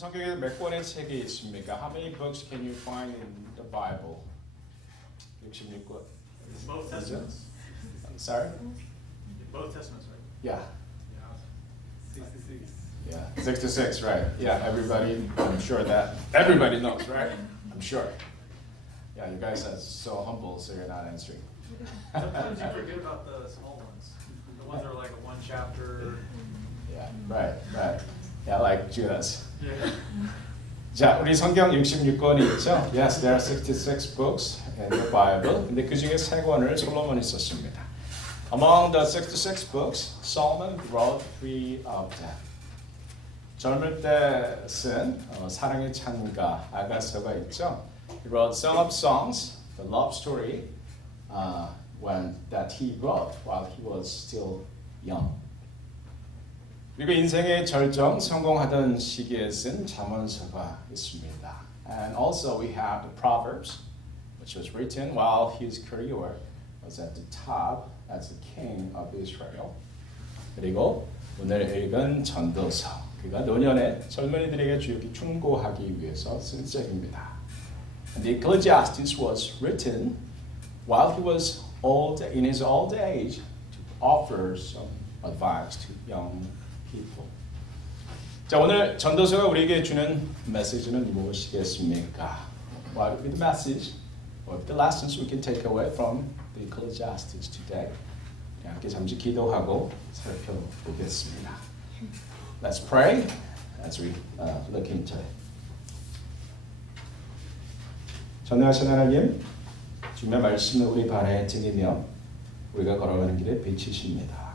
성경에 몇 권의 책이 있습니까? How many books can you find in the Bible? 66권. Both testaments. I'm sorry? Both testaments, right? Yeah. Yeah. 66. Yeah, 66, right. Yeah, everybody, I'm sure that everybody knows, right? I'm sure. Yeah, you guys are so humble, so you're not answering. Sometimes you forget about the small ones. The ones that are like a one chapter. Yeah, right. Yeah, like Judas. Yeah. 자, 우리 성경 66권이 있죠? Yes, there are 66 books in the Bible. 근데 그 중에 3권을 솔로몬이 썼습니다. Among the 66 books, Solomon wrote 3 of them. 젊을 때 쓴 사랑의 찬가 아가서가 있죠. He wrote Song of Songs, the love story, that he wrote while he was still young. 그리고 인생의 절정 성공하던 시기에 쓴 잠언서가 있습니다. And also we have the Proverbs, which was written while his career was at the top as the king of Israel. 그리고 오늘 읽은 전도서, 그가 노년의 젊은이들에게 주역이 충고하기 위해서 쓴 책입니다. And the Ecclesiastes was written while he was old, in his old age, to offer some advice to young people. 자, 오늘 전도서가 우리에게 주는 메시지는 무엇이겠습니까? What would be the message? What would be the lessons we can take away from the Ecclesiastes today? 함께 잠시 기도하고 살펴보겠습니다. Let's pray as we look into it. 전능하신 하나님, 주님의 말씀을 우리 발에 드리며 우리가 걸어가는 길에 빛이십니다.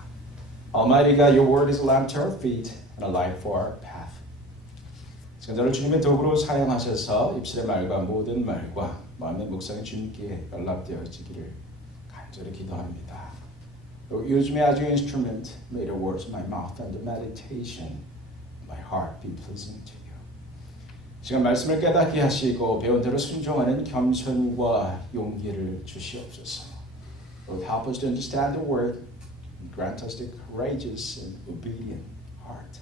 Almighty God, your word is a lamp to our feet and a light for our path. 지금 저를 주님의 도구로 사용하셔서 입술의 말과 모든 말과 마음의 묵상이 주님께 연락되어지기를 간절히 기도합니다. Use me as your instrument, may the words of my mouth and the meditation of my heart be pleasing to you. 지금 말씀을 깨닫게 하시고 배운 대로 순종하는 겸손과 용기를 주시옵소서. Lord, help us to understand the word and grant us the courageous and obedient heart.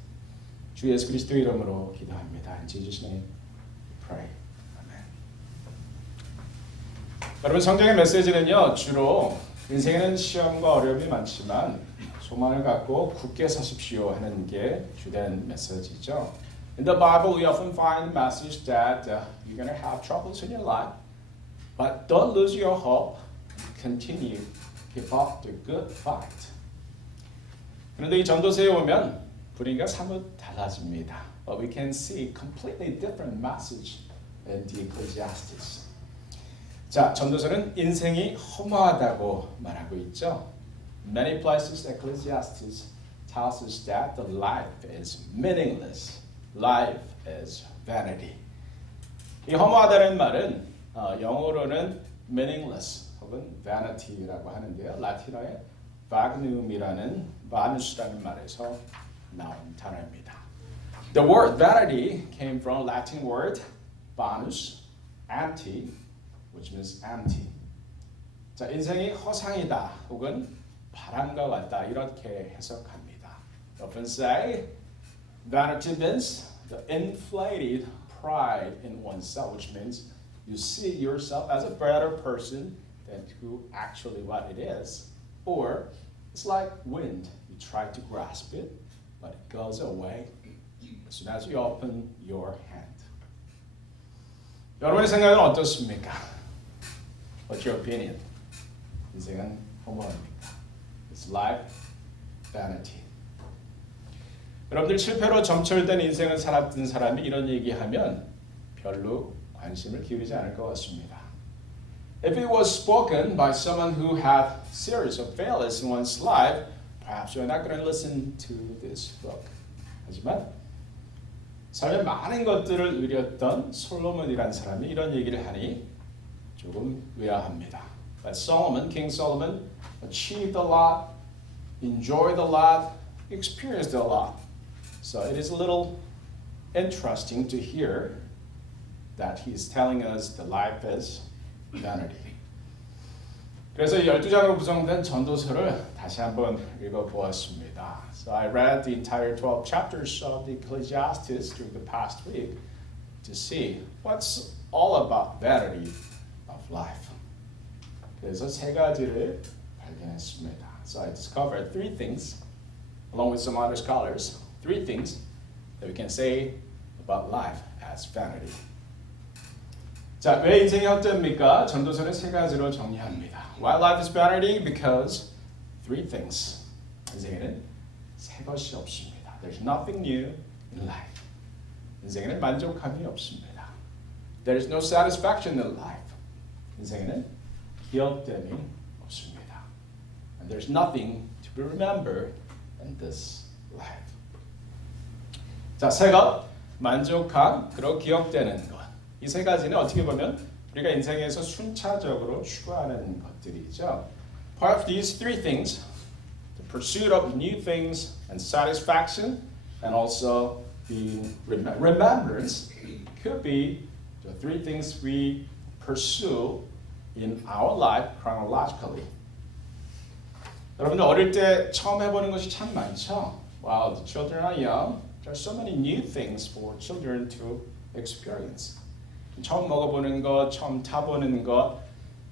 주 예수 그리스도 이름으로 기도합니다. In Jesus' name we pray. Amen. 여러분, 성경의 메시지는요, 주로 인생에는 시험과 어려움이 많지만 소망을 갖고 굳게 서십시오 하는 게 주된 메시지죠. In the Bible, we often find the message that you're going to have troubles in your life, but don't lose your hope. Continue, keep up the good fight. 그런데 이 전도서에 오면 분위기가 사뭇 달라집니다. But we can see a completely different message in the Ecclesiastes. 자, 전도서는 인생이 허무하다고 말하고 있죠. Many places Ecclesiastes tells us that the life is meaningless. Life is vanity. 이 허무하다는 말은 영어로는 meaningless 혹은 vanity라고 하는데요. 라틴어의 vagnum이라는 마누스라는 말에서 나온 단어입니다. The word vanity came from Latin word vanus, empty, which means empty. 자, 인생이 허상이다 혹은 바람과 같다 이렇게 해석합니다. Often say vanity means the inflated pride in oneself, which means you see yourself as a better person than who actually what it is. Or it's like wind. You try to grasp it, but it goes away as soon as you open your hand. 여러분의 생각은 어떻습니까? What's your opinion? 인생은 허무합니까? It's life, vanity. 여러분들 실패로 점철된 인생을 살았던 사람이 이런 얘기하면 별로 관심을 기울이지 않을 것 같습니다. If it was spoken by someone who had series of failures in one's life, perhaps you're not going to listen to this book. 하지만 삶에 많은 것들을 누렸던 솔로몬이라는 사람이 이런 얘기를 하니 조금 의아합니다. But Solomon, King Solomon, achieved a lot, enjoyed a lot, experienced a lot. So it is a little interesting to hear that he's telling us the life is vanity. 그래서 12장으로 구성된 전도서를 다시 한번 읽어보았습니다. So I read the entire 12 chapters of the Ecclesiastes during the past week to see what's all about vanity of life. 그래서 세 가지를 발견했습니다. So I discovered three things, along with some other scholars, three things that we can say about life as vanity. 자, 왜 인생이 헛됩니까? 전도서는 세 가지로 정리합니다. Why life is vanity? Because three things. 인생에는 새 것이 없습니다. There's nothing new in life. 인생에는 만족함이 없습니다. There is no satisfaction in life. 인생에는 기억됨이 없습니다. And there's nothing to be remembered in this life. 자, 새 것, 만족함, 그리고 기억되는 것. 이 세 가지는 어떻게 보면 우리가 인생에서 순차적으로 추구하는 것들이죠. Perhaps these three things, the pursuit of new things and satisfaction, and also the remembrance, could be the three things we pursue in our life chronologically. 여러분들 어릴 때 처음 해보는 것이 참 많죠. While the children are young, there are so many new things for children to experience. 처음 먹어보는 것, 처음 타보는 것,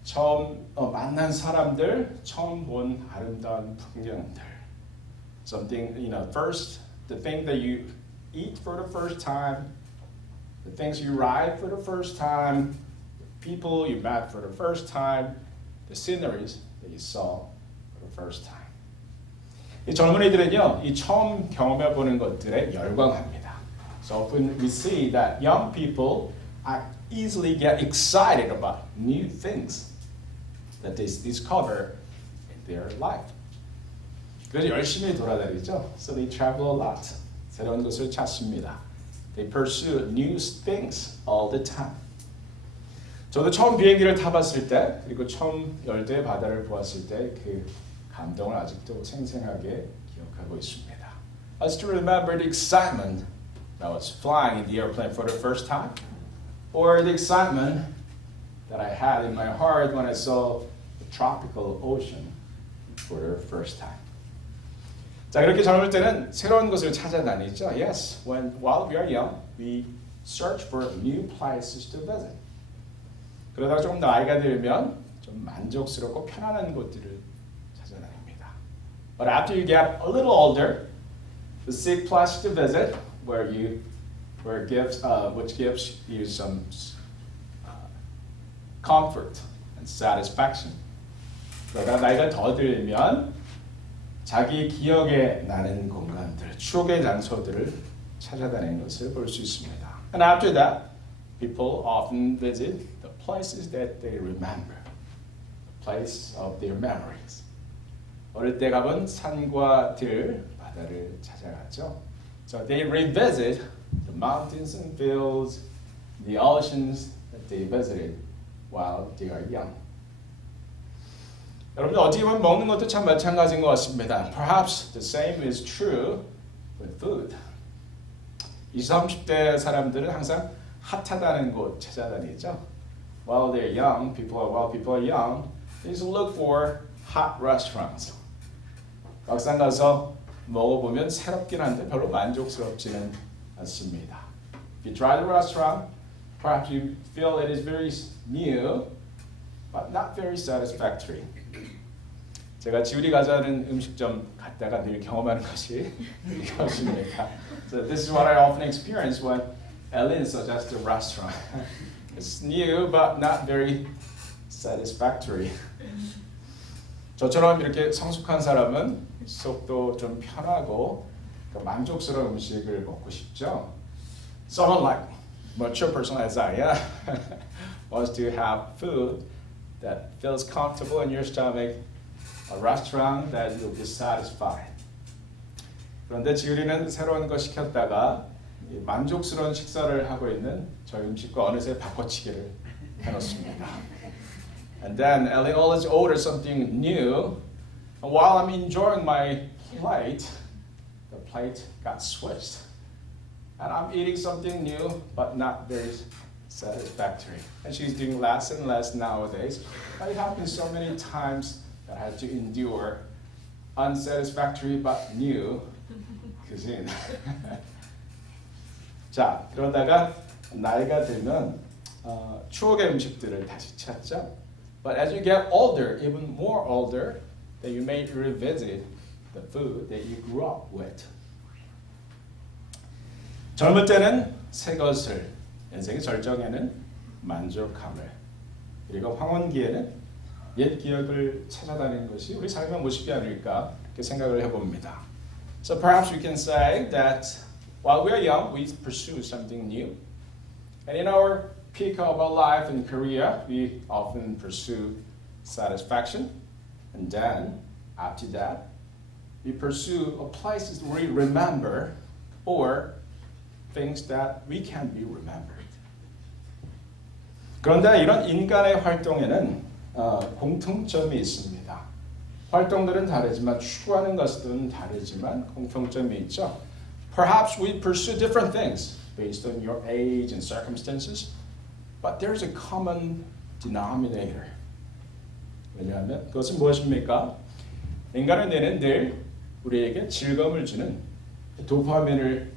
처음 만난 사람들, 처음 본 아름다운 풍경들. Something, first, the thing that you eat for the first time, the things you ride for the first time, the people you met for the first time, the sceneries that you saw for the first time. 이 젊은이들은요, 이 처음 경험해보는 것들에 열광합니다. So often we see that young people easily get excited about new things that they discover in their life. 그래서 열심히 돌아다니죠. So they travel a lot. 새로운 것을 찾습니다. They pursue new things all the time. 저도 처음 비행기를 타봤을 때, 그리고 처음 열대 바다를 보았을 때 그 감동을 아직도 생생하게 기억하고 있습니다. I still remember the excitement that I was flying in the airplane for the first time. Or the excitement that I had in my heart when I saw the tropical ocean for the first time. 자, 이렇게 젊을 때는 새로운 것을 찾아다니죠. Yes, while we are young, we search for new places to visit. 그러다가 조금 나이가 들면 좀 만족스럽고 편안한 곳들을 찾아다닙니다. But after you get a little older, you seek places to visit which gives you some comfort and satisfaction. 그러다 나이가 더 들면 자기 기억에 나는 공간들, 추억의 장소들을 찾아다니는 것을 볼 수 있습니다. And after that, people often visit the places that they remember, the place of their memories. 어릴 때 가본 산과 들, 바다를 찾아가죠. So they revisit the mountains and fields, the oceans that they visited while they are young. 여러분들 어떻게 보면 먹는 것도 참 마찬가지인 것 같습니다. Perhaps the same is true with food. 20, 30대 사람들은 항상 핫하다는 곳 찾아다니죠. While they're young, while people are young, they just look for hot restaurants. 막상 가서 먹어보면 새롭긴 한데 별로 만족스럽지는 않습니다. If you try the restaurant, perhaps you feel it is very new, but not very satisfactory. 제가 지우리 가자는 음식점 갔다가 늘 경험하는 것이 이것입니다. So this is what I often experience when Ellen suggests a restaurant. It's new, but not very satisfactory. 저처럼 이렇게 성숙한 사람은 속도 좀 편하고 만족스러운 음식을 먹고 싶죠. Someone like mature person as I am wants to have food that feels comfortable in your stomach, a restaurant that you'll be satisfied. 그런데 지우리는 새로운 거 시켰다가 만족스러운 식사를 하고 있는 저희 음식과 어느새 바꿔치기를 해놓습니다. And then Ellen always orders something new. And while I'm enjoying my plate, the plate got switched. And I'm eating something new, but not very satisfactory. And she's doing less and less nowadays. But it happens so many times that I had to endure unsatisfactory but new cuisine. 자, 그러다가 나이가 들면 추억의 음식들을 다시 찾죠. But as you get older, even more older, then you may revisit the food that you grew up with. 젊을 때는 새 것을, 인생의 절정에는 만족함을, 그리고 황혼기에는 옛 기억을 찾아다니는 것이 우리 삶의 모습이 아닐까 이렇게 생각을 해봅니다. So perhaps we can say that while we are young, we pursue something new. And in our peak of our life in Korea, we often pursue satisfaction. And then, after that, we pursue places we remember or things that we can be remembered. 그런데 이런 인간의 활동에는 공통점이 있습니다. 활동들은 다르지만 추구하는 것들은 다르지만 공통점이 있죠. Perhaps we pursue different things based on your age and circumstances, but there's a common denominator. 왜냐하면 그것은 무엇입니까? 인간의 뇌는 늘 우리에게 즐거움을 주는 도파민을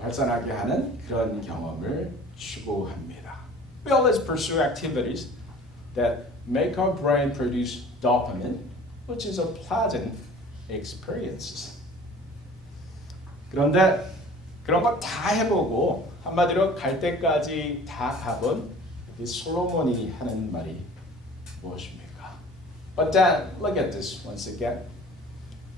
발산하게 하는 그런 경험을 추구합니다. We always pursue activities that make our brain produce dopamine, which is a pleasant experience. 그런데 그런 거 다 해보고 한마디로 갈 때까지 다 가본 이 솔로몬이 하는 말이 무엇입니까? But then look at this once again.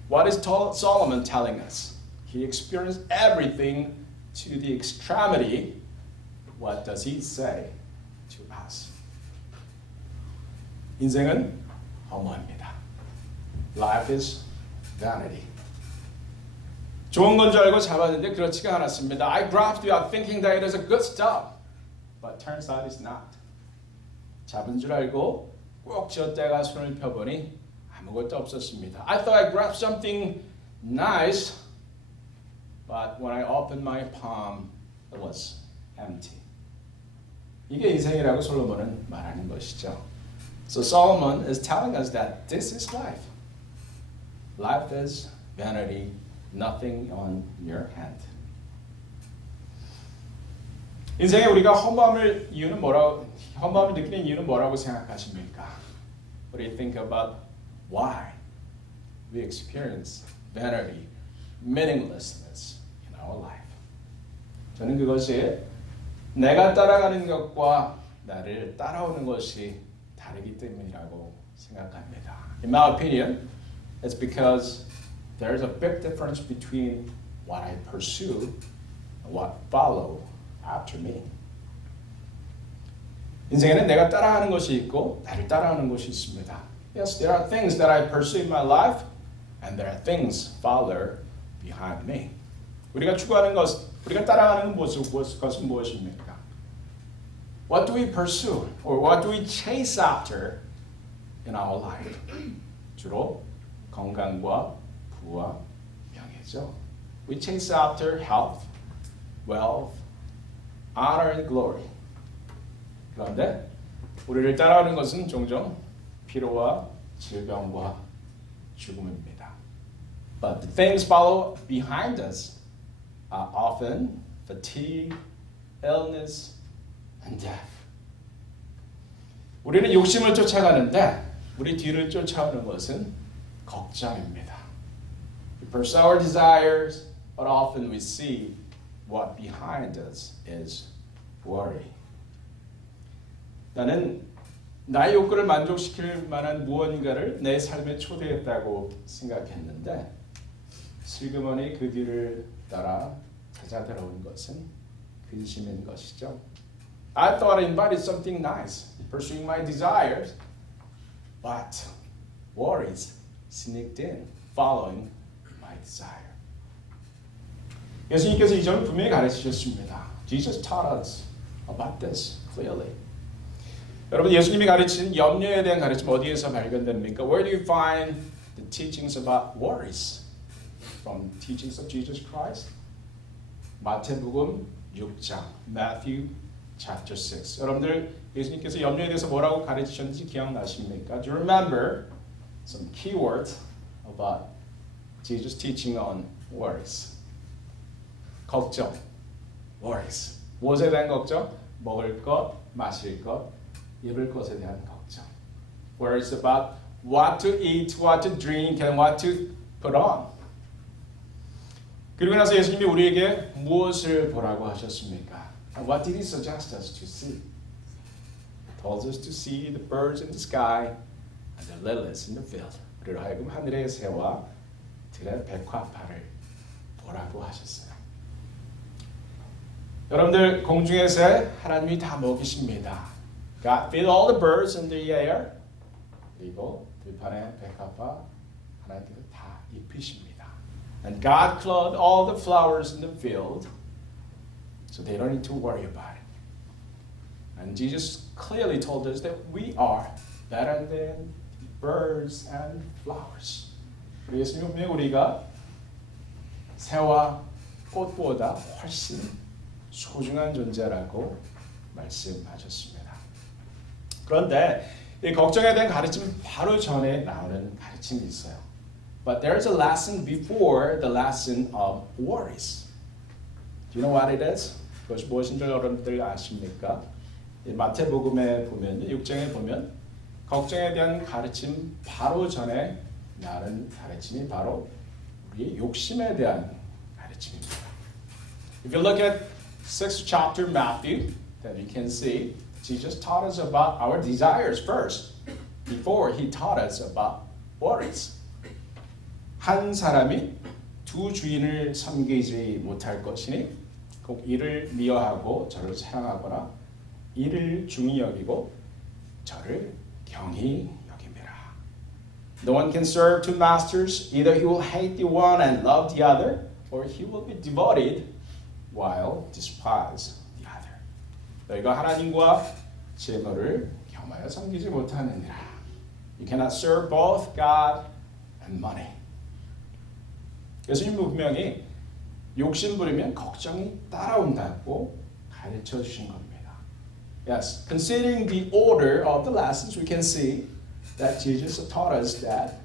What is Solomon telling us? He experienced everything to the extremity. What does he say to us? 인생은 허무합니다. Life is vanity. 좋은 건 줄 알고 잡았는데 그렇지가 않았습니다. I grasped you out thinking that it is a good stuff, but turns out it's not. 잡은 줄 알고 꼭 쥐었다가 손을 펴보니 아무것도 없었습니다. I thought I grabbed something nice, but when I opened my palm, it was empty. 이게 인생이라고 솔로몬은 말하는 것이죠. So Solomon is telling us that this is life. Life is vanity, nothing on your hand. 인생에 우리가 허무함을 느끼는 이유는 뭐라고 생각하십니까? What do you think about why we experience vanity, meaninglessness in our life? 저는 그것이 내가 따라가는 것과 나를 따라오는 것이 다르기 때문이라고 생각합니다. In my opinion, it's because there's a big difference between what I pursue and what follow after me. 인생에는 내가 따라하는 것이 있고 나를 따라하는 것이 있습니다. Yes, there are things that I pursue in my life, and there are things follow behind me. 우리가 추구하는 것, 우리가 따라가는 것은 무엇입니까? What do we pursue, or what do we chase after in our life? 주로 건강과 부와 명예죠. We chase after health, wealth, honor and glory. 그런데 우리를 따라오는 것은 종종 피로와 질병과 죽음입니다. But the things follow behind us are often fatigue, illness, and death. 우리는 욕심을 쫓아가는데 우리 뒤를 쫓아오는 것은 걱정입니다. We pursue our desires, but often we see what behind us is worry. 나는 나의 욕구를 만족시킬 만한 무언가를 내 삶에 초대했다고 생각했는데 슬그머니 그 뒤를 따라 찾아 들어온 것은 근심인 것이죠. I thought I invited something nice, pursuing my desires, but worries sneaked in, following my desire. 예수님께서 이 점을 분명히 가르치셨습니다. Jesus taught us about this clearly. 여러분 예수님이 가르친 염려에 대한 가르침 어디에서 발견됩니까? Where do you find the teachings about worries? From teachings of Jesus Christ? 마태복음 6장, Matthew chapter 6. 여러분들 예수님께서 염려에 대해서 뭐라고 가르치셨는지 기억나십니까? Do you remember some keywords about Jesus teaching on worries? 걱정, worries. 무엇에 대한 걱정? 먹을 것, 마실 것, 입을 것에 대한 걱정. Worries about what to eat, what to drink, and what to put on. 그리고 나서 예수님이 우리에게 무엇을 보라고 하셨습니까? And what did he suggest us to see? He told us to see the birds in the sky and the lilies in the field. 우리로 하여금 하늘의 새와 들의 백화파를 보라고 하셨어요. 여러분들 공중의 새 하나님이 다 먹이십니다. God feed all the birds in the air. 그리고 들판의 백합화 하나님께서 다 입히십니다. And God clothed all the flowers in the field, so they don't need to worry about it. And Jesus clearly told us that we are better than birds and flowers. 예수님 분명히 우리가 새와 꽃보다 훨씬 소중한 존재라고 말씀하셨습니다. 그런데 이 걱정에 대한 가르침 바로 전에 나오는 가르침이 있어요. But there's a lesson before the lesson of worries. Do you know what it is? 그것이 무엇인 줄 여러분들 아십니까? 마태복음에 보면 6장에 보면 걱정에 대한 가르침 바로 전에 나는 가르침이 바로 우리의 욕심에 대한 가르침입니다. If you look at 6th chapter Matthew, then you can see Jesus taught us about our desires first before he taught us about worries. 한 사람이 두 주인을 섬기지 못할 것이니 꼭 이를 미워하고 저를 사랑하거나 이를 중히 여기고 저를 경히 여김이라. No one can serve two masters. Either he will hate the one and love the other, or he will be devoted while despise the other. 너희가 하나님과 재물을 겸하여 섬기지 못하느니라. You cannot serve both God and money. 예수님은 분명히 욕심 부리면 걱정이 따라온다고 가르쳐 주신 겁니다. Yes, considering the order of the lessons, we can see that Jesus taught us that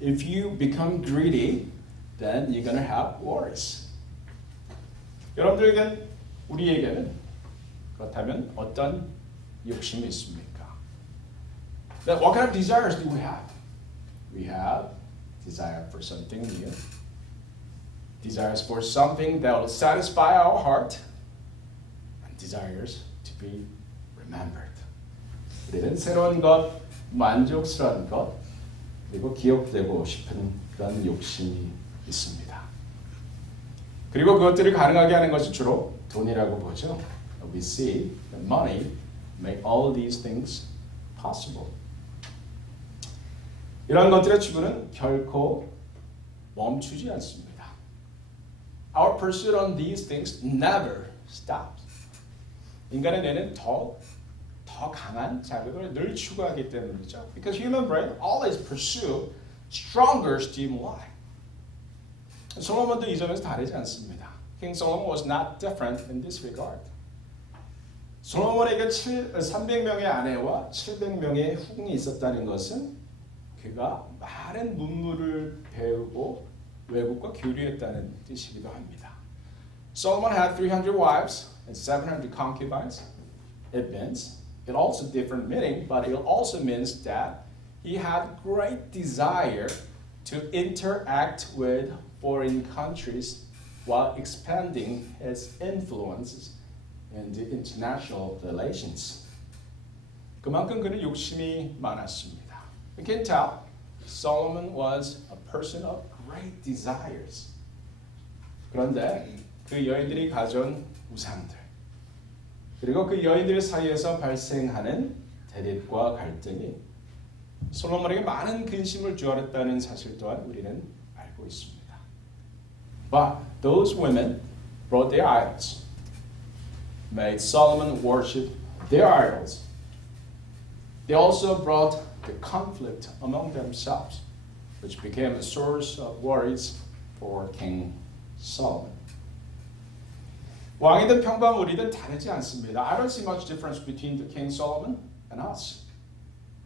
if you become greedy, then you're going to have worries. 여러분들에겐 우리에게는 그렇다면 어떤 욕심이 있습니까? Then what kind of desires do we have? We have desire for something new. Desires for something that will satisfy our heart, and desires to be remembered. 우리는 새로운 것, 만족스러운 것, 그리고 기억되고 싶은 그런 욕심이 있습니다. 그리고 그것들을 가능하게 하는 것이 주로 돈이라고 보죠. We see that money make all these things possible. 이런 것들의 추구는 결코 멈추지 않습니다. Our pursuit on these things never stops. 인간의 뇌는 더 강한 자극을 늘 추구하기 때문이죠. Because human brain always pursue stronger stimuli. 솔로몬도 이 점에서 다르지 않습니다. King Solomon was not different in this regard. 솔로몬에게 300명의 아내와 700명의 후궁이 있었다는 것은 그가 많은 문물을 배우고 외국과 교류했다는 뜻이기도 합니다. Solomon had 300 wives and 700 concubines. It also different meaning, but it also means that he had great desire to interact with foreign countries while expanding his influences in the international relations. 그만큼 그는 욕심이 많았습니다. We can tell Solomon was a person of great desires. 그런데 그 여인들이 가져온 우상들, 그리고 그 여인들 사이에서 발생하는 대립과 갈등이 솔로몬에게 많은 근심을 주었다는 사실 또한 우리는 알고 있습니다. But those women brought their idols, made Solomon worship their idols. They also brought the conflict among themselves, which became a source of worries for King Solomon. 왕이든 평범우리든 다르지 않습니다. I don't see much difference between the King Solomon and us.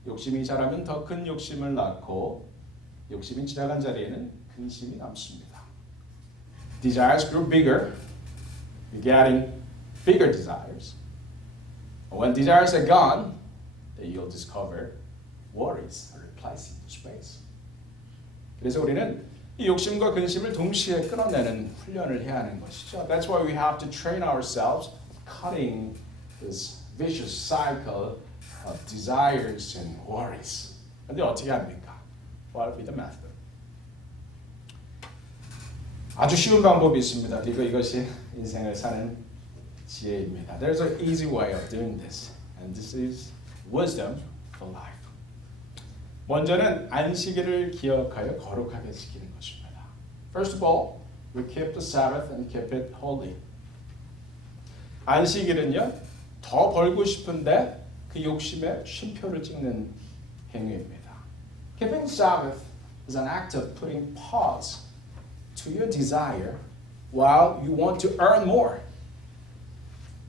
욕심이 자라면 더 큰 욕심을 낳고 욕심이 지나간 자리에는 근심이 남습니다. Desires grew bigger, begetting bigger desires. When desires are gone, then you'll discover worries are replacing the space. 그래서 우리는 이 욕심과 근심을 동시에 끊어내는 훈련을 해야 하는 것이죠. That's why we have to train ourselves cutting this vicious cycle of desires and worries. 근데 어떻게 합니까? What will be the method? 아주 쉬운 방법이 있습니다. 이것이 인생을 사는 지혜입니다. There's an easy way of doing this, and this is wisdom for life. 먼저는 안식일을 기억하여 거룩하게 지키는 것입니다. First of all, we keep the Sabbath and keep it holy. 안식일은요, 더 벌고 싶은데 그 욕심에 쉼표를 찍는 행위입니다. Keeping Sabbath is an act of putting pause to your desire while you want to earn more.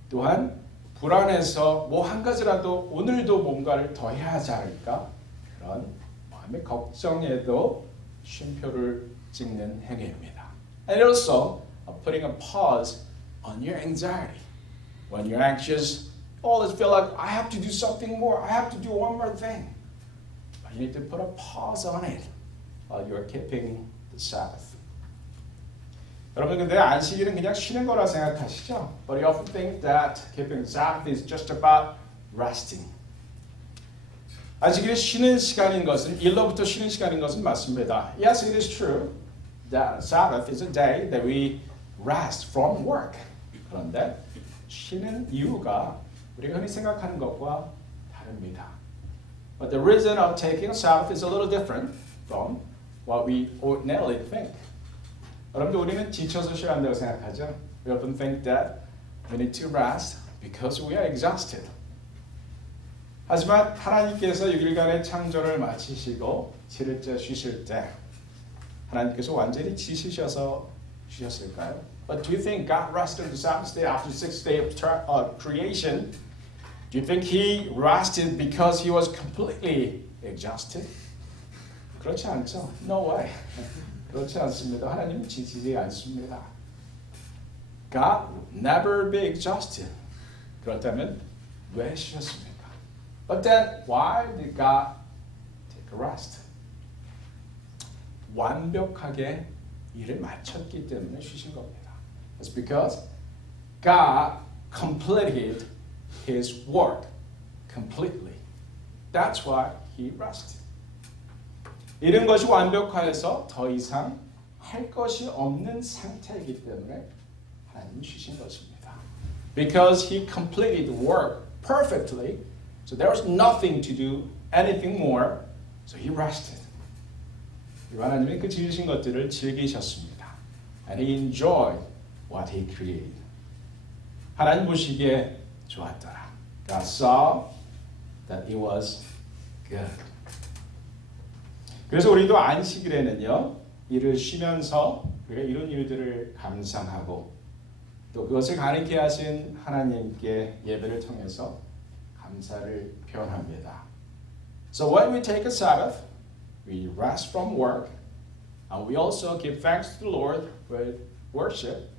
또한 불안해서 뭐 한 가지라도 오늘도 뭔가를 더 해야 하지 않을까? 그런 마음의 걱정에도 쉼표를 찍는 행위입니다. And also putting a pause on your anxiety. When you're anxious, always feel like I have to do something more. I have to do one more thing. But you need to put a pause on it while you're keeping the Sabbath. 여러분 근데 안식일은 그냥 쉬는 거라 생각하시죠? But you often think that keeping Sabbath is just about resting. 안식일이 쉬는 시간인 것은 일로부터 쉬는 시간인 것은 맞습니다. Yes, it is true that Sabbath is a day that we rest from work. 그런데 쉬는 이유가 우리가 흔히 생각하는 것과 다릅니다. But the reason of taking a Sabbath is a little different from what we ordinarily think. 여러분들 우리는 지쳐서 쉬어야 한다고 생각하죠. We often think that we need to rest because we are exhausted. 하지만 하나님께서 6일간의 창조를 마치시고 7일째 쉬실 때 하나님께서 완전히 지치셔서 쉬셨을까요? But do you think God rested on the Sabbath day after the sixth day of creation? Do you think He rested because He was completely exhausted? 그렇지 않죠. No way. 그렇지 않습니다. 하나님은 지치지 않습니다. God never be exhausted. 그렇다면 왜 쉬셨습니까? But then why did God take a rest? 완벽하게 일을 마쳤기 때문에 쉬신 겁니다. It's because God completed His work completely. That's why He rested. 이런 것이 완벽하여서 더 이상 할 것이 없는 상태이기 때문에 하나님은 쉬신 것입니다. Because He completed the work perfectly, so there was nothing to do, anything more, so He rested. 하나님이 그 지으신 것들을 즐기셨습니다. And He enjoyed what He created. 하나님 보시기에 좋았더라. God saw that it was good. 그래서 우리도 안식일에는요, 일을 쉬면서 우리가 이런 일들을 감상하고 또 그것을 가능케 하신 하나님께 예배를 통해서 감사를 표현합니다. So when we take a Sabbath, we rest from work, and we also give thanks to the Lord with worship,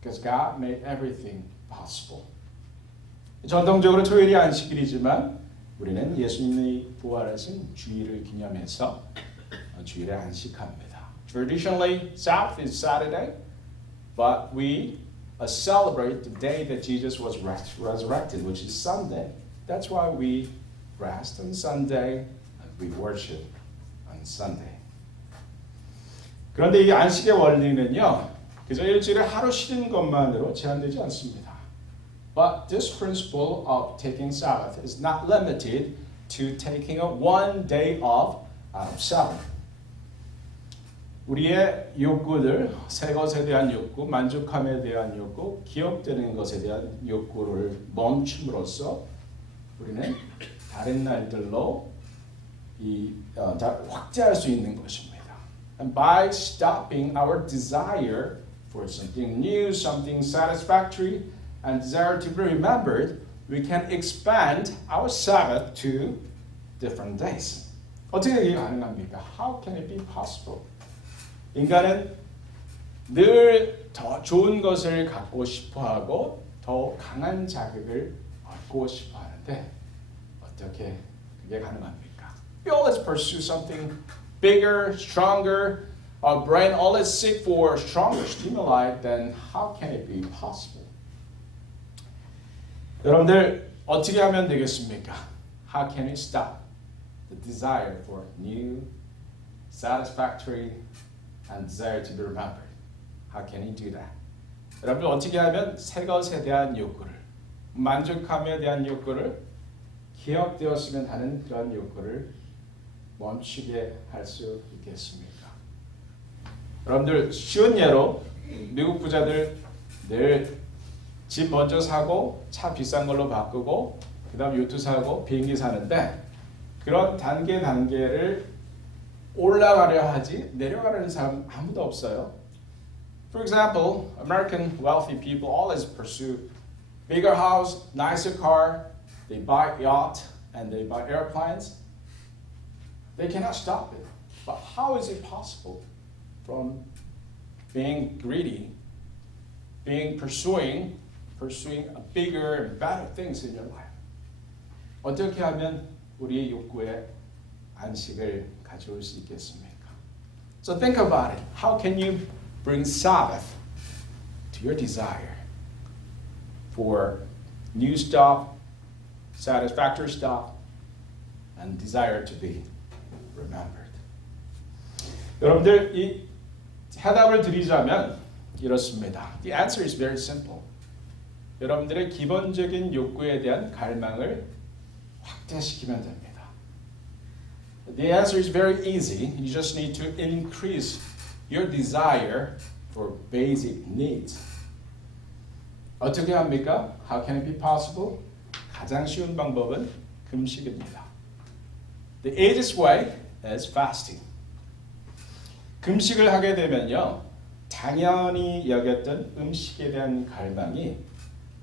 because God made everything possible. 전통적으로 토요일이 안식일이지만 우리는 예수님이 부활하신 주일을 기념해서 주일에 안식합니다. Traditionally, Sabbath is Saturday, but we celebrate the day that Jesus was resurrected, which is Sunday. That's why we rest on Sunday and we worship on Sunday. 그런데 이 안식의 원리는요, 그저 일주일에 하루 쉬는 것만으로 제한되지 않습니다. But this principle of taking Sabbath is not limited to taking a one day off out of seven. 우리의 욕구들, 새 것에 대한 욕구, 만족함에 대한 욕구, 기억되는 것에 대한 욕구를 멈춤으로써 우리는 다른 날들로 확대할 수 있는 것입니다. And by stopping our desire for something new, something satisfactory, and desire to be remembered, we can expand our Sabbath to different days. 어떻게 이게 가능합니까? How can it be possible? 인간은 늘 더 좋은 것을 갖고 싶어하고 더 강한 자극을 얻고 싶어하는데 어떻게 그게 가능합니까? We always pursue something bigger, stronger. Our brain always seek for stronger stimuli. Then how can it be possible? 여러분들 어떻게 하면 되겠습니까? How can we stop the desire for new, satisfactory, and desire to be remembered? How can we do that? 여러분들 어떻게 하면 새 것에 대한 욕구를, 만족함에 대한 욕구를, 기억되었으면 하는 그런 욕구를 멈추게 할 수 있겠습니까? 여러분들 쉬운 예로 미국 부자들 늘 집 먼저 사고 차 비싼 걸로 바꾸고 그 다음 요트 사고 비행기 사는데 그런 단계를 올라가려 하지 내려가려는 사람 아무도 없어요. For example, American wealthy people always pursue bigger house, nicer car, they buy yacht and they buy airplanes. They cannot stop it. But how is it possible from being greedy, pursuing a bigger and better things in your life? 어떻게 하면 우리의 욕구에 안식을 가져올 수 있겠습니까? So think about it. How can you bring Sabbath to your desire for new stuff, satisfactory stuff, and desire to be remembered? 여러분들 이 해답을 드리자면 이렇습니다. The answer is very simple. 여러분들의 기본적인 욕구에 대한 갈망을 확대시키면 됩니다. The answer is very easy. You just need to increase your desire for basic needs. 어떻게 합니까? How can it be possible? 가장 쉬운 방법은 금식입니다. The easiest way is fasting. 금식을 하게 되면요, 당연히 여겼던 음식에 대한 갈망이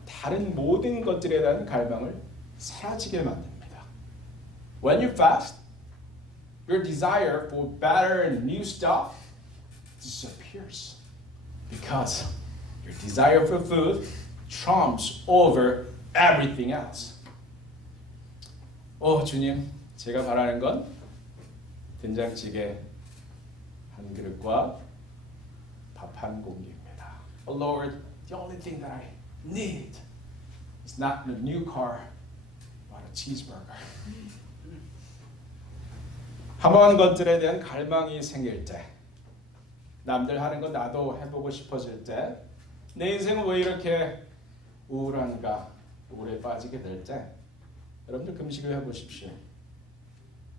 다른 모든 것들에 대한 갈망을 사라지게 만듭니다. When you fast, your desire for better and new stuff disappears because your desire for food trumps over everything else. 주님, 제가 바라는 건 된장찌개 한 그릇과 밥 한 공기입니다. Oh Lord, the only thing that I need is not a new car, but a cheeseburger. 한번 것들에 대한 갈망이 생길 때, 남들 하는 거 나도 해보고 싶어질 때, 내 인생은 왜 이렇게 우울한가, 우울에 빠지게 될 때, 여러분들 금식을 해보십시오.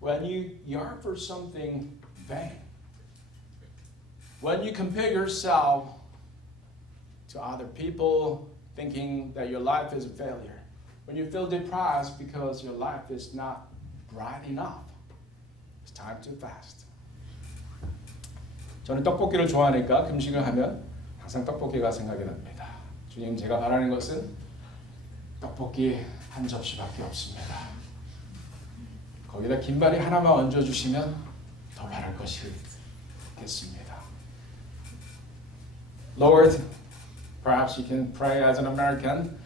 When you yearn for something vain, when you compare yourself to other people, thinking that your life is a failure, when you feel depressed because your life is not bright enough, it's time to fast. 저는 떡볶이를 좋아하니까 금식을 하면 항상 떡볶이가 생각이 납니다. 주님, 제가 바라는 것은 떡볶이 한 접시밖에 없습니다. 거기다 김말이 하나만 얹어주시면 더 바랄 것이 있겠습니다. Lord, perhaps you can pray as an American.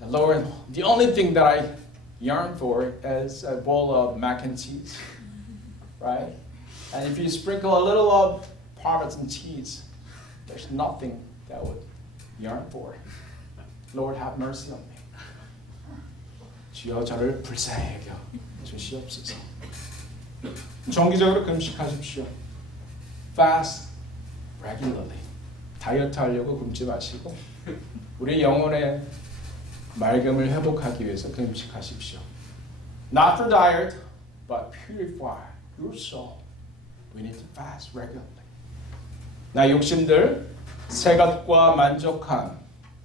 Lord, the only thing that I yearn for is a bowl of mac and cheese, right? And if you sprinkle a little of Parmesan cheese, there's nothing that I would yearn for. Lord, have mercy on me. 주여 저를 불쌍히 여겨 주시옵소서. 정기적으로 금식하십시오. Fast regularly. 다이어트 하려고 굶지 마시고 우리 영혼의 맑음을 회복하기 위해서 금식하십시오. Not for diet, but purify your soul. We need to fast regularly. 나 욕심들, 새 것과 만족함,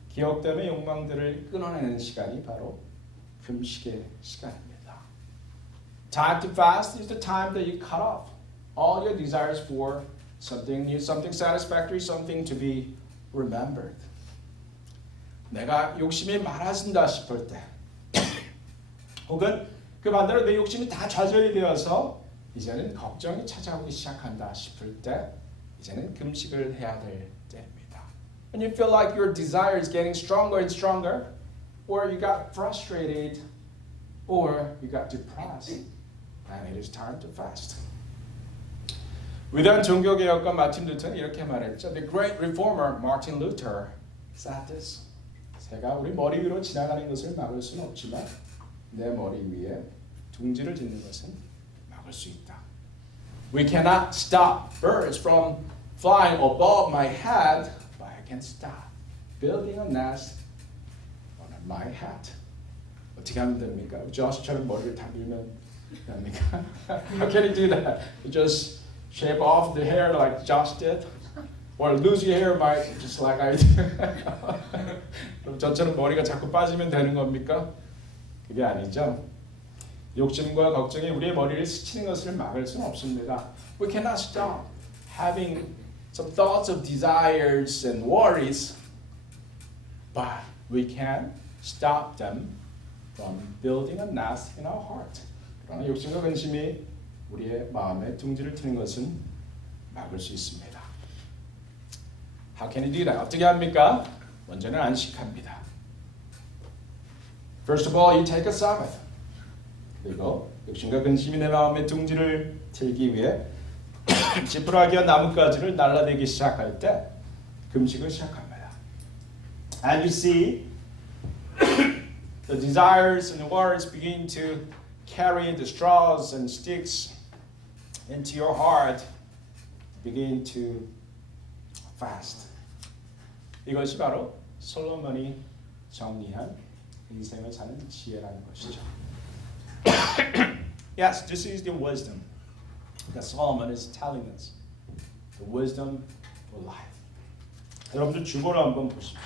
기억됨의 욕망들을 끊어내는 시간이 바로 금식의 시간입니다. Time to fast is the time that you cut off all your desires for something new, something satisfactory, something to be remembered. 내가 욕심이 많아진다 싶을 때 혹은 그 반대로 내 욕심이 다 좌절이 되어서 이제는 걱정이 찾아오기 시작한다 싶을 때 이제는 금식을 해야 될 때입니다. When you feel like your desire is getting stronger and stronger, or you got frustrated, or you got depressed, and it is time to fast. 위대한 종교개혁가 마틴 루터는 이렇게 말했죠. The great reformer Martin Luther said this. 새가 우리 머리 위로 지나가는 것을 막을 수는 없지만 내 머리 위에 둥지를 짓는 것은 막을 수 있다. We cannot stop birds from flying above my head, but I can stop building a nest on my head. 어떻게 하면 됩니까? 조스처럼 머리를 다 밀면 됩니까? How can you do that? You just shave off the hair like Josh did? Or lose your hair by just like I do? 그럼 저처럼 머리가 자꾸 빠지면 되는 겁니까? 그게 아니죠. 욕심과 걱정이 우리의 머리를 스치는 것을 막을 수는 없습니다. We cannot stop having some thoughts of desires and worries, but we can stop them from building a nest in our heart. 그러나 욕심과 근심이 우리의 마음에 둥지를 트는 것은 막을 수 있습니다. How can you do that? 어떻게 합니까? 먼저는 안식합니다. First of all, you take a Sabbath. 그리고 욕심과 근심이 내 마음에 둥지를 틀기 위해 지푸라기와 나뭇가지를 날라대기 시작할 때 금식을 시작합니다. And you see the desires and worries begin to carry the straws and sticks into your heart, begin to fast. 이것이 바로 솔로몬이 정리한 인생을 사는 지혜라는 것이죠. Yes, this is the wisdom that Solomon is telling us. The wisdom for life. 여러분들 주보를 한번 보십시오.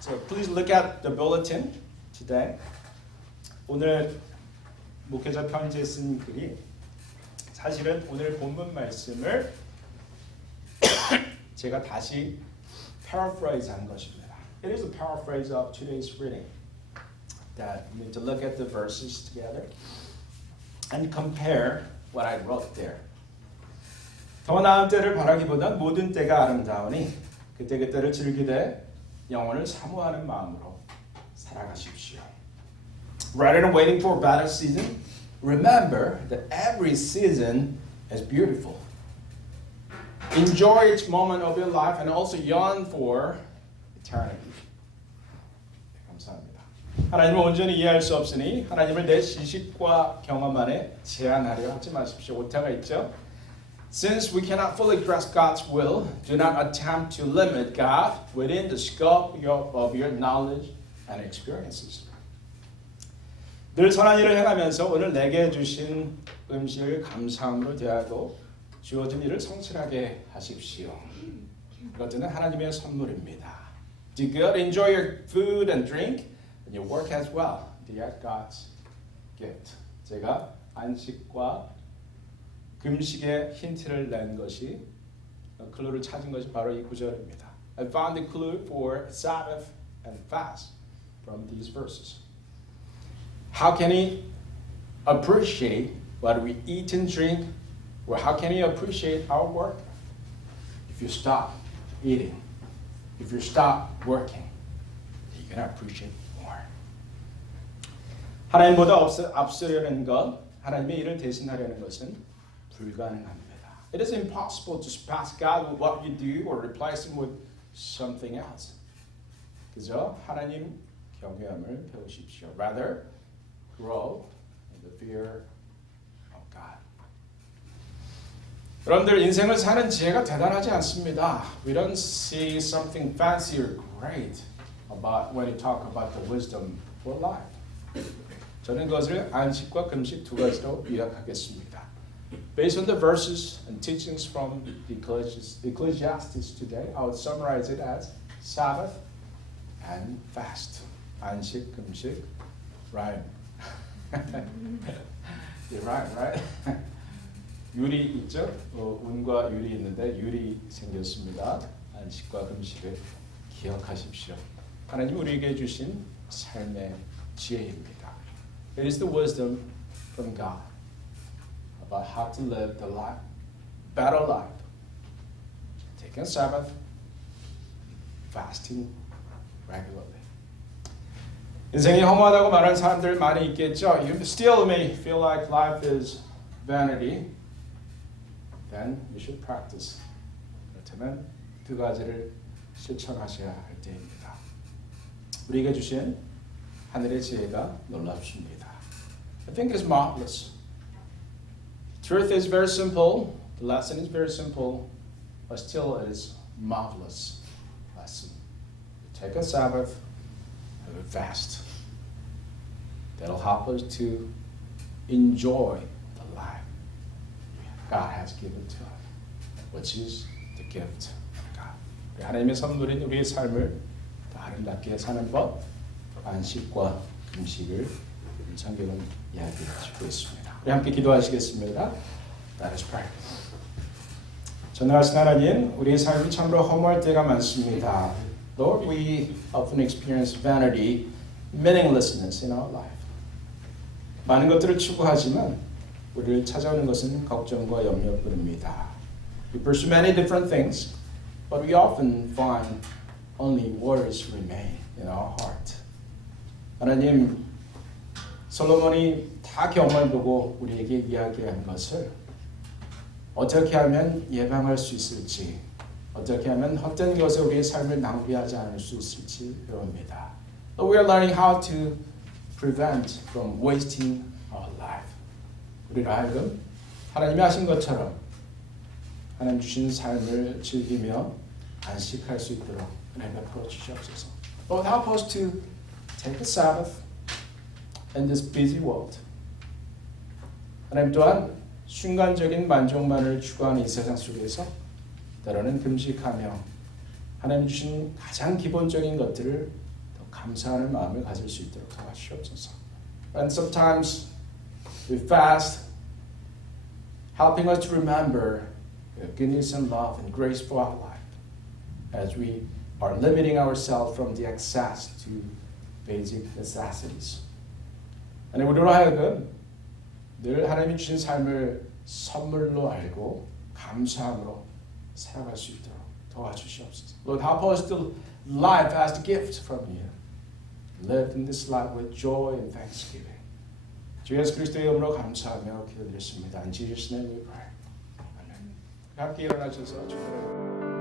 So please look at the bulletin today. 오늘 목회자 편지에 쓴 글이 사실은 오늘 본문 말씀을 제가 다시 paraphrase 한 것입니다. It is a paraphrase of today's reading. That you need to look at the verses together and compare what I wrote there. 더 나은 때를 바라기보단 모든 때가 아름다우니 그때그때를 즐기되 영혼을 사모하는 마음으로 살아가십시오. Rather than waiting for a better season, remember that every season is beautiful. Enjoy each moment of your life and also yearn for eternity. 감사합니다. 하나님을 온전히 이해할 수 없으니 하나님을 내 지식과 경험 안에 제한하려 하지 마십시오. 오타가 있죠. Since we cannot fully grasp God's will, do not attempt to limit God within the scope of your knowledge and experiences. 늘 선한 일을 행하면서 오늘 내게 주신 음식을 감사함으로 대하고 주어진 일을 성실하게 하십시오. 이것들은 하나님의 선물입니다. Do good, enjoy your food and drink, and your work as well. They are God's gift. 제가 안식과 금식의 힌트를 낸 것이 클루를 찾은 것이 바로 이 구절입니다. I found the clue for Sabbath and fast from these verses. How can he appreciate what we eat and drink? Or how can he appreciate our work? If you stop eating, if you stop working, you're going to appreciate more. 하나님보다 앞서려는 것, 하나님의 일을 대신하려는 것은 불가능합니다. It is impossible to surpass God with what you do or replace Him with something else. 그저 하나님 경외함을 배우십시오. Rather, grow in the fear of God. 여러분들 인생을 사는 지혜가 대단하지 않습니다. We don't see something fancy or great about when you talk about the wisdom for life. 저는 그것을 안식과 금식 두 가지로 요약하겠습니다. Based on the verses and teachings from Ecclesiastes today, I would summarize it as Sabbath and fast. 안식, 금식, right? You're right? 유리 있죠? 운과 유리 있는데 유리 생겼습니다. 안식과 금식을 기억하십시오. 하나님 우리에게 주신 삶의 지혜입니다. It is the wisdom from God about how to live the life, better life. Taking a Sabbath, fasting regularly. 인생이 허무하다고 말하는 사람들 많이 있겠죠. You still may feel like life is vanity. Then you should practice. 그렇다면 두 가지를 실천하셔야 할 때입니다. 우리에게 주신 하늘의 지혜가 놀랍습니다. I think it's marvelous. Truth is very simple. The lesson is very simple. But still it is marvelous lesson. Take a Sabbath, have a fast. That'll help us to enjoy the life God has given to us, which is the gift of God. 하나님의 선물인 우리의 삶을 더 아름답게 사는 법, 안식과 금식을 성경은 이야기해주고 있습니다. 우리 함께 기도하시겠습니다. Let us pray. 전능하신 하나님, 우리의 삶이 참으로 허무할 때가 많습니다. Lord, we often experience vanity, meaninglessness in our life. 많은 것들을 추구하지만 우리를 찾아오는 것은 걱정과 염려뿐입니다. We pursue many different things, but we often find only worries remain in our heart. 하나님, 솔로몬이 다 경험을 보고 우리에게 이야기한 것을 어떻게 하면 예방할 수 있을지, 어떻게 하면 헛된 것에 우리의 삶을 낭비하지 않을 수 있을지 배웁니다. But we are learning how to prevent from wasting our life. 우리를 하여금 하나님이 하신 것처럼 하나님 주신 삶을 즐기며 안식할 수 있도록 은혜가 풀어 주시옵소서. Lord, help us to take a Sabbath in this busy world. 하나님 또한 순간적인 만족만을 추구하는 이 세상 속에서 때로는 금식하며 하나님 주신 가장 기본적인 것들을 더 감사하는 마음을 가질 수 있도록 도와주시옵소서. And sometimes we fast, helping us to remember the goodness and love and grace for our life as we are limiting ourselves from the excess to basic necessities. 하나님 우리로 하여금 늘 하나님이 주신 삶을 선물로 알고 감사함으로 살아갈 수 있도록 도와주시옵소서. Lord, help us to live as a gift from you. Live in this life with joy and thanksgiving. 주 예수 그리스도의 이름으로 감사하며 기도드렸습니다. In Jesus' name we pray. 아멘. 함께 일어나셔서 축복합니다.